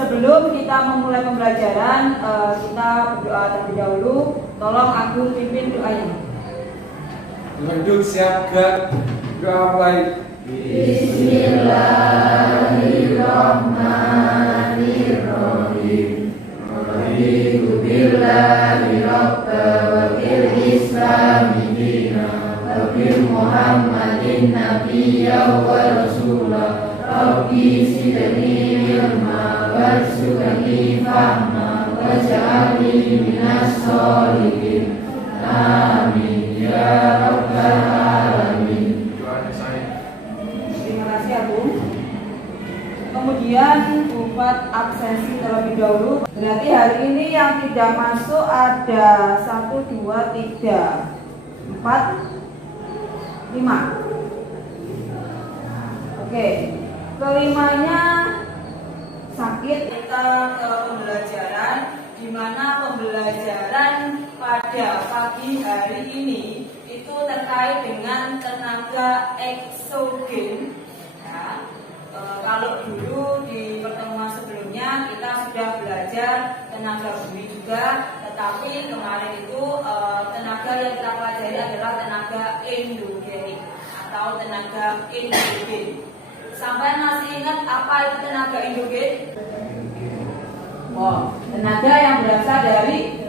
Sebelum kita memulai pembelajaran, kita berdoa terlebih dahulu. Tolong Agung pimpin doanya. Menduk siap gak? Doa baik. Bismillahirrahmanirrahim. Raditu billahi rabba wa bil islami dina wa bil muhammadin nabiyya wa rasulah. Rabbi zidni ilma warzuqni fahma waj'alni minas sholihin. Amin ya rabbal alamin. Terima kasih Agung. Kemudian buat absensi terlebih dahulu. Berarti hari ini yang tidak masuk ada 1, 2, 3, 4, 5. Oke, kelimanya sakit. Kita ke pembelajaran, di mana pembelajaran pada pagi hari ini itu terkait dengan tenaga eksogen. Ya. Kalau dulu di pertemuan sebelumnya kita sudah belajar tenaga bumi juga, tetapi kemarin itu tenaga yang kita pelajari adalah tenaga endogenik atau tenaga endogen. Sampai masih ingat apa itu tenaga endogen? Oh, tenaga yang berasal dari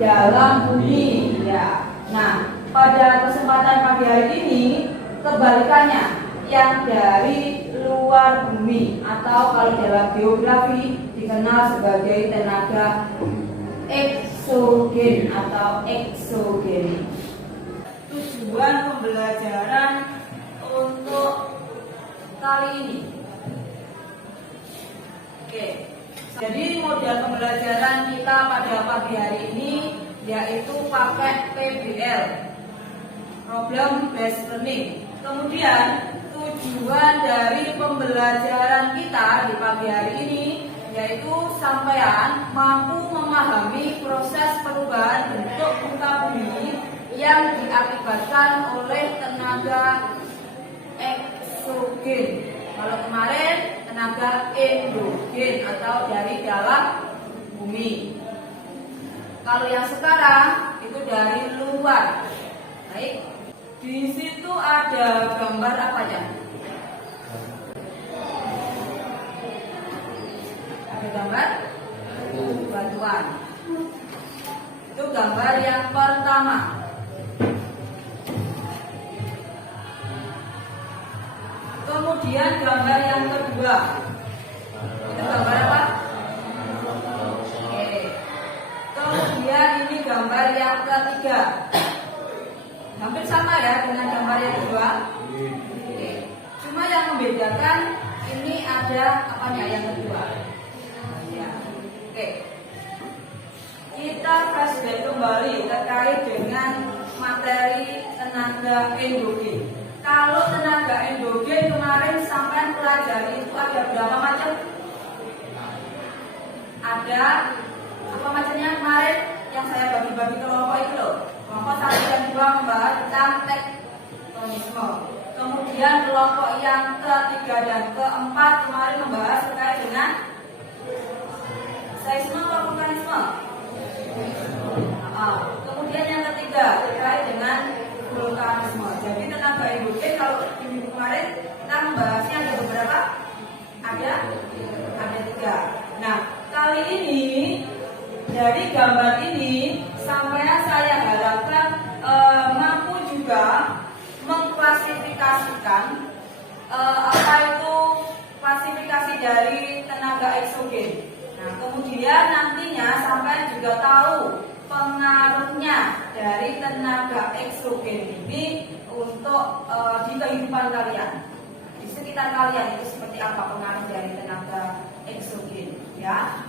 dalam bumi. Ya. Nah, pada kesempatan pagi hari ini kebalikannya, yang dari luar bumi atau kalau dalam geografi dikenal sebagai tenaga eksogen atau eksogen. Tujuan pembelajaran untuk kali ini. Oke. Jadi model pembelajaran kita pada pagi hari ini yaitu pakai PBL, Problem Based Learning. Kemudian tujuan dari pembelajaran kita di pagi hari ini yaitu sampean mampu memahami proses perubahan bentuk muka bumi yang diakibatkan oleh tenaga eksogen. Kalau kemarin tenaga endogen atau dari dalam bumi. Kalau yang sekarang itu dari luar. Baik. Di situ ada gambar apa aja? Ada gambar batuan. Itu gambar yang pertama. Kemudian gambar yang kedua. Itu gambar apa? Oke. Kemudian ini gambar yang ketiga. Hampir sama ya dengan gambar yang kedua. Oke. Cuma yang membedakan ini ada apanya yang kedua. Ya. Oke. Kita flashback kembali terkait dengan materi tenaga endogen. Kalau tenaga endogen kemarin sampai pelajari itu ada berapa macam? Ada apa macamnya kemarin yang saya bagi-bagi kelompok itu loh. Kelompok 1 dan 2 membahas tentang tektonisme. Kemudian kelompok yang ketiga dan keempat kemarin membahas terkait dengan seisme atau vulkanisme. Kemudian yang ketiga terkait dengan vulkanisme. Jadi tenaga endogen kalau di minggu kemarin kita membahasnya ada beberapa? Ada 3. Nah, kali ini dari gambar ini sampai saya harapkan mampu juga mengklasifikasikan apa itu klasifikasi dari tenaga eksogen. Nah, kemudian nantinya sampai juga tahu pengaruhnya dari tenaga eksogen ini untuk di kehidupan kalian, di sekitar kalian itu seperti apa pengaruh dari tenaga eksogen, ya.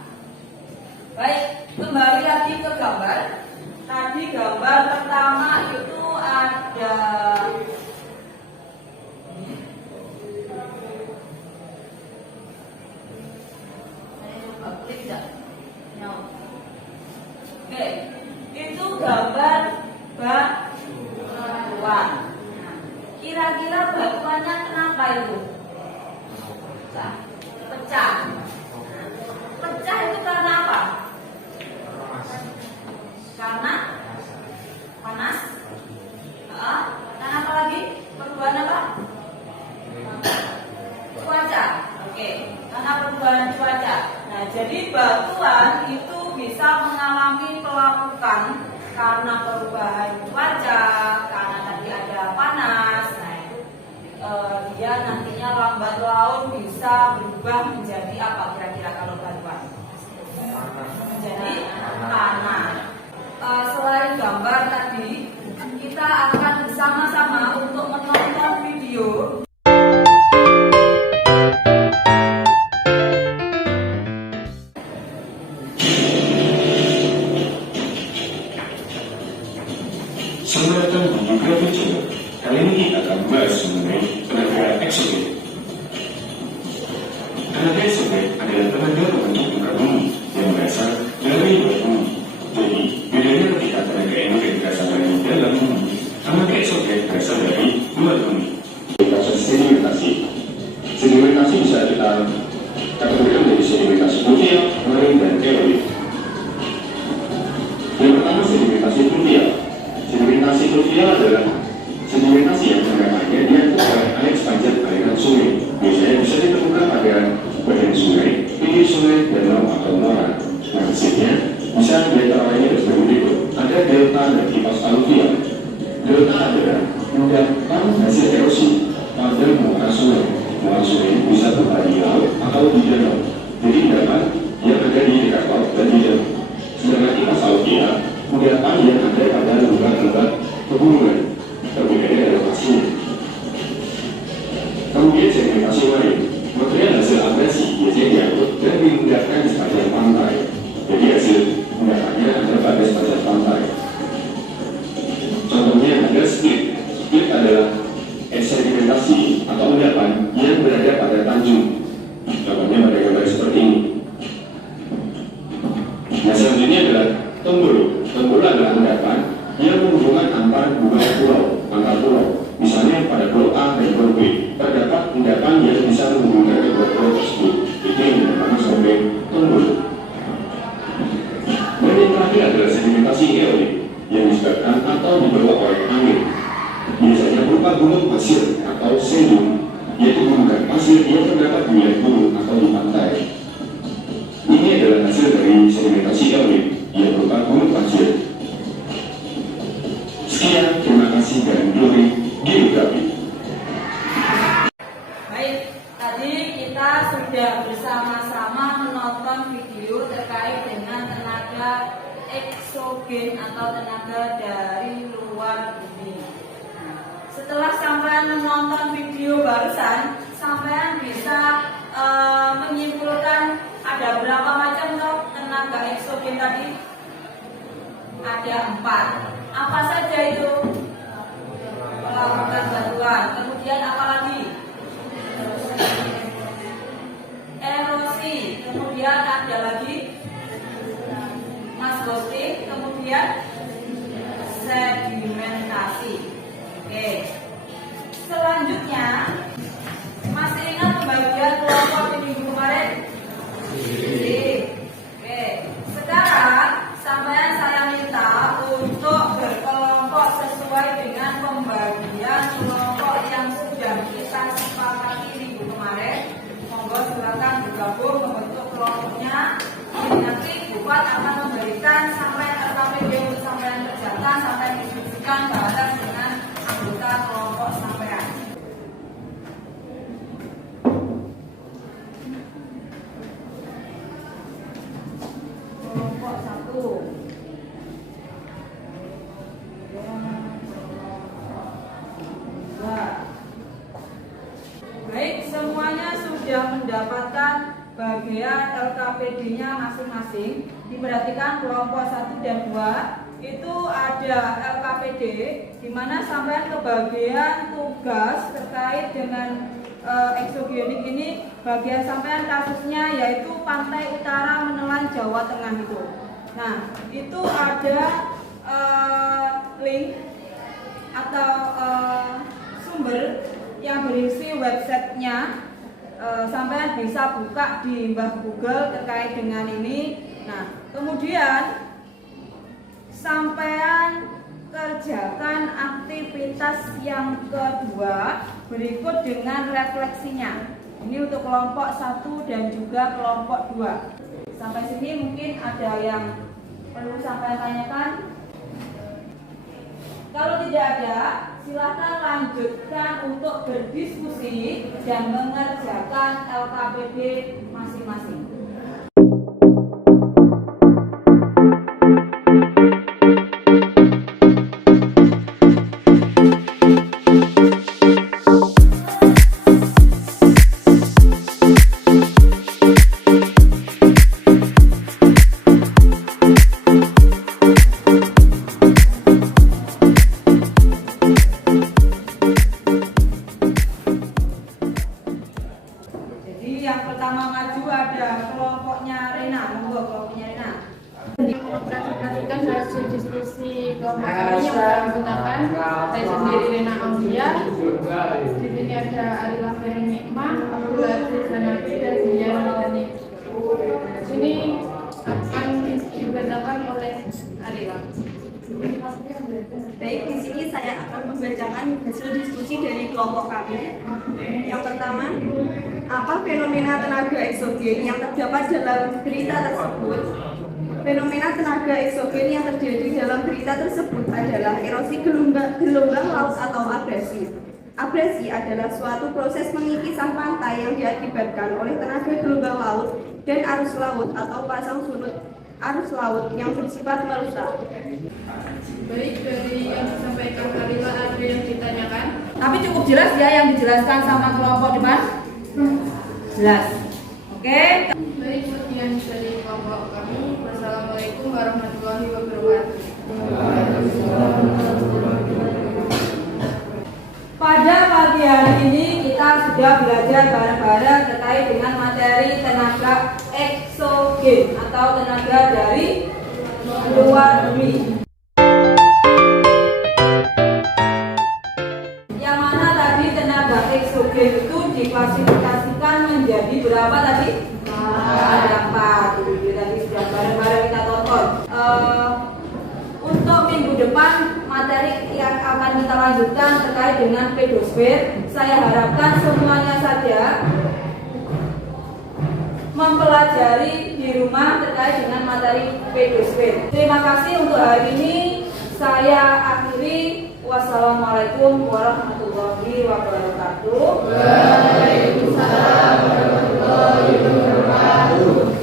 Baik, kembali lagi ke gambar. Tadi gambar pertama itu ada Oke, itu gambar batuan. Kira-kira batuannya kenapa itu? Pecah. bebatuan itu bisa mengalami pelapukan karena perubahan cuaca, karena tadi ada panas. Nah itu dia nantinya lambat laun bisa berubah menjadi apa kira-kira kalau batuan? Menjadi tanah. Selain gambar tadi, kita akan bersama-sama untuk menonton video. Selamat datang di Geografi Channel. Kali ini kita akan membahas mengenai tenaga eksogen. Tenaga eksogen adalah tenaga pembentuk muka bumi yang berasal dari luar bumi. Jadi, bedanya ketika tenaga energi berasal dari dalam bumi, tenaga eksogen berasal dari luar bumi. Proses sedimentasi. Sedimentasi bisa kita kategorikan menjadi sedimentasi fluvial, marine, dan eolik. Yang pertama, sedimentasi fluvial. Sedimentasi fluvial adalah sedimentasi yang pertamanya diangkut oleh air sepanjang aliran sungai. Biasanya bisa ditemukan pada badan sungai, pinggir sungai, danau atau muara. Nah, hasilnya bisa diantara lainnya sebagai berikut. Ada delta dan kipas aluvial. Delta adalah endapan hasil erosi pada muara sungai. Muara sungai bisa berupa di laut atau di danau. Jadi endapan yang ada di dekat laut dan di danau. Sedangkan kipas aluvial endapan yang ada pada lembah-lembah pegunungan, berbeda dari lokasinya. Kemudian sedimentasi lain, material hasil abrasi biasanya diangkut dan diendapkan di sepanjang pantai. Jadi hasil endapannya ada pada sepanjang pantai. Contohnya ada split. Split adalah sedimentasi atau endapan yang berada pada tanjung. Contohnya pada gambar seperti ini. Nah, selanjutnya adalah tembul. Tembul adalah endapan yang menghubungkan antar pulau. Misalnya pada pulau A dan pulau B, terdapat endapan yang bisa menghubungkan kedua pulau tersebut. Itu yang dinamakan sebagai tembul. Dan yang terakhir adalah sedimentasi eolik yang disebabkan atau dibawa oleh angin. Biasanya berupa gunung pasir atau sedum, yaitu gunungan pasir yang terdapat di wilayah gunung atau di pantai. Ini adalah hasil dari sedimentasi eolik yang berupa gunung pasir. Sekian, terima kasih dan Glory Geografi. Baik, tadi kita sudah bersama-sama menonton video terkait dengan tenaga eksogen atau tenaga dari luar bumi. Nah, setelah sampean menonton video barusan, sampean bisa menyimpulkan ada berapa macam toh tenaga eksogen tadi? Ada 4. Apa saja itu? Pelapukan batuan. Kemudian apa lagi? Erosi. Kemudian ada lagi Mas Gusti. Kemudian sedimentasi. Oke. Selanjutnya, masih ingat pembagian kelompok di minggu kemarin? Oke. Sekarang sampean saya minta untuk berkelompok sesuai dengan pembagian kelompok yang sudah kita sepakati minggu kemarin. Monggo silakan bergabung membentuk kelompoknya. Nanti Bupat akan memberikan sampai RKPD untuk sampean kerjakan sampai diskusikan bahasan dengan anggota kelompok sampean. Kelompok 1. Baik, semuanya sudah mendapatkan bagian LKPD-nya masing-masing. Diperhatikan kelompok 1 dan 2 itu ada LKPD di mana sampai kebagian tugas terkait dengan eksogenik ini. Bagian sampean kasusnya yaitu pantai utara Menelan Jawa Tengah itu. Nah, itu ada link atau sumber yang berisi websitenya. Sampean bisa buka di Mbah Google terkait dengan ini. Nah, kemudian sampean kerjakan aktivitas yang kedua berikut dengan refleksinya. Ini untuk kelompok 1 dan juga kelompok 2. Sampai sini mungkin ada yang perlu sampai tanyakan. Kalau tidak ada, silakan lanjutkan untuk berdiskusi dan mengerjakan LKPD masing-masing. Yang pertama maju ada kelompoknya Rena, monggo kelompoknya Rena. Mempresentasikan hasil diskusi kelompok kami yang bersangkutan. Saya sendiri Rena Aulia. Di sini ada Arila Ferry Nikmah, Abdul Aziz Hanafi, dan Dian Nitani. Di sini akan dibacakan oleh Arila. Baik, di sini saya akan membacakan hasil diskusi dari kelompok kami. Yang pertama, apa fenomena tenaga eksogen yang terdapat dalam berita tersebut? Fenomena tenaga eksogen yang terjadi dalam berita tersebut adalah erosi gelombang laut atau abrasi. Abrasi adalah suatu proses pengikisan pantai yang diakibatkan oleh tenaga gelombang laut dan arus laut atau pasang surut arus laut yang bersifat merusak. Baik, dari yang disampaikan Arila ada yang ditanyakan. Tapi cukup jelas ya yang dijelaskan sama kelompok depan? Jelas. Oke. Baik, kemudian dari kelompok kami. Wassalamualaikum warahmatullahi wabarakatuh. Pada pagi hari ini kita sudah belajar bareng-bareng terkait dengan materi tenaga eksogen atau tenaga dari luar bumi. Yang mana tadi tenaga eksogen itu diklasifikasikan menjadi berapa tadi? Ada 4. Jadi tadi sudah bareng-bareng kita tonton. Untuk minggu depan materi yang akan kita lanjutkan terkait dengan pedosfer. Saya harapkan semuanya saja mempelajari di rumah terkait dengan materi pedosfer. Terima kasih untuk hari ini. Saya akhiri. Wassalamualaikum warahmatullahi wabarakatuh. Waalaikumsalam warahmatullahi wabarakatuh.